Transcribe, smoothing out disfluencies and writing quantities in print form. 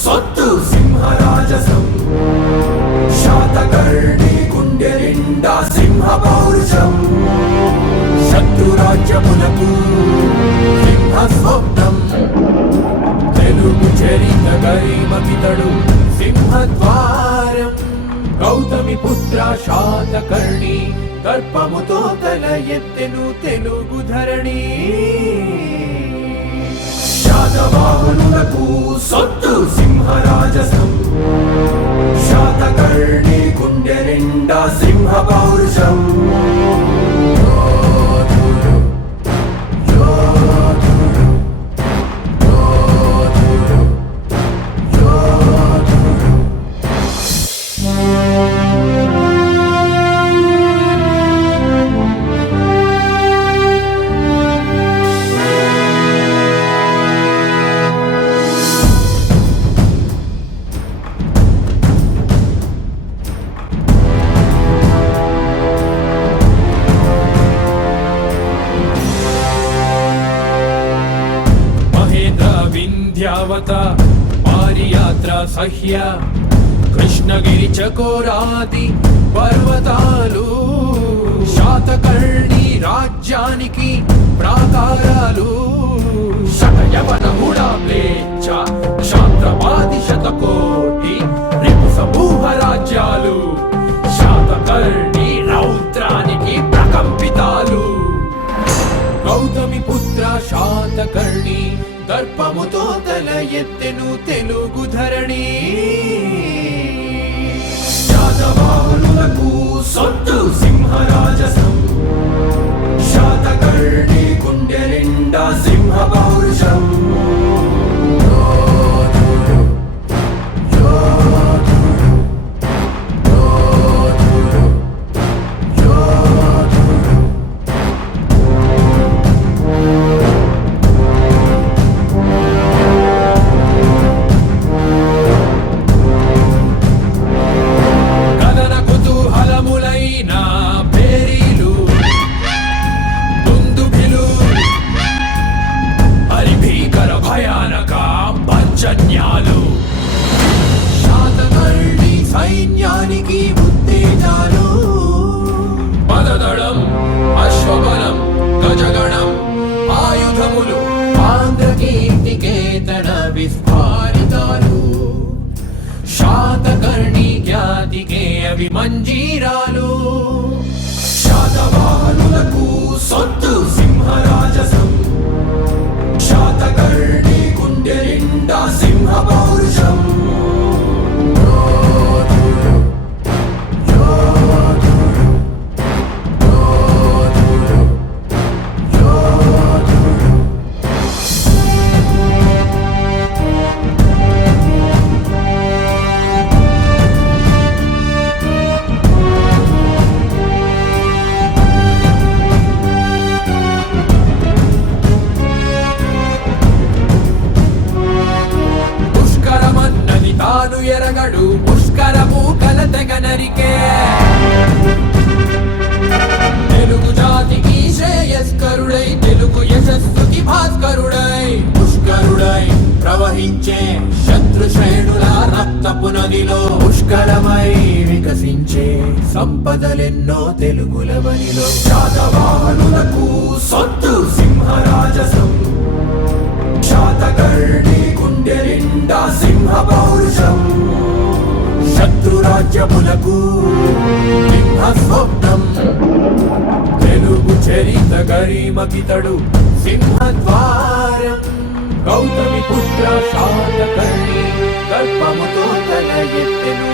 సొత్తు సింహరాజసం శాతకర్ణి గుండె నిండా సింహ పౌరుషం శత్రురాజ్యములకు సింహ స్వప్నం తెలుగు చరిత గరిమకితడు సింహద్వారం గౌతమి పుత్ర శాతకర్ణి దర్పముతో తల ఎత్తెను తెలుగు ధరణి శాతవాహనులకు సొత్తు సింహరాజసం శాతకర్ణి గుండె నిండా సింహ పౌరుషం వింధ్యావత పారియాత్ర సహ్య కృష్ణగిరి చకోరాది పర్వతాలు శాతకర్ణి రాజ్యానికి ప్రాకారాలు శతయవన హుడాప్లేచ్చ క్షాత్రపాది శతకోటి రిపు సమూహ రాజ్యాలు శాతకర్ణి రౌద్రానికి ప్రకంపితాలు గౌతమి పుత్ర శాతకర్ణి దర్పముతో తల ఎత్తెను తెలుగు ధరణి శాతవాహనులకు సొత్తు సింహరాజసం శాతకర్ణి గుండె నిండా సింహ పౌరుషం శాతకర్ణి సైన్యానికి ఉత్తేజాలు పదదళం అశ్వబలం గజగణం ఆయుధములు ఆంధ్రకీర్తికేతన విస్ఫారితాలు శాతకర్ణి ఖ్యాతికే అభిమంజీరాలు శాతవాహనులకు సొత్తు సింహరాజసం శాతకర్ణి గుండె నిండా సింహ పౌరుషం తాను ఎరగడు పుష్కరము కలతెగనరికే తెలుగు జాతికి శ్రేయస్కరుడై తెలుగు యశస్సుకి భాస్కరుడై పుష్కరుడై ప్రవహించే శత్రు శ్రేణుల రక్తపు నదిలో పుష్కలమై వికసించే సంపదలెన్నో తెలుగుల వనిలో శాతవాహనులకు సొత్తు సింహరాజసం శాతకర్ణి గుండె నిండా సింహ పౌరుషం శత్రురాజ్యములకు సింహ స్వప్నం తెలుగు చరిత గరిమకితడు సింహద్వారం గౌతమి పుత్ర శాతకర్ణి దర్పముతో తల ఎత్తెను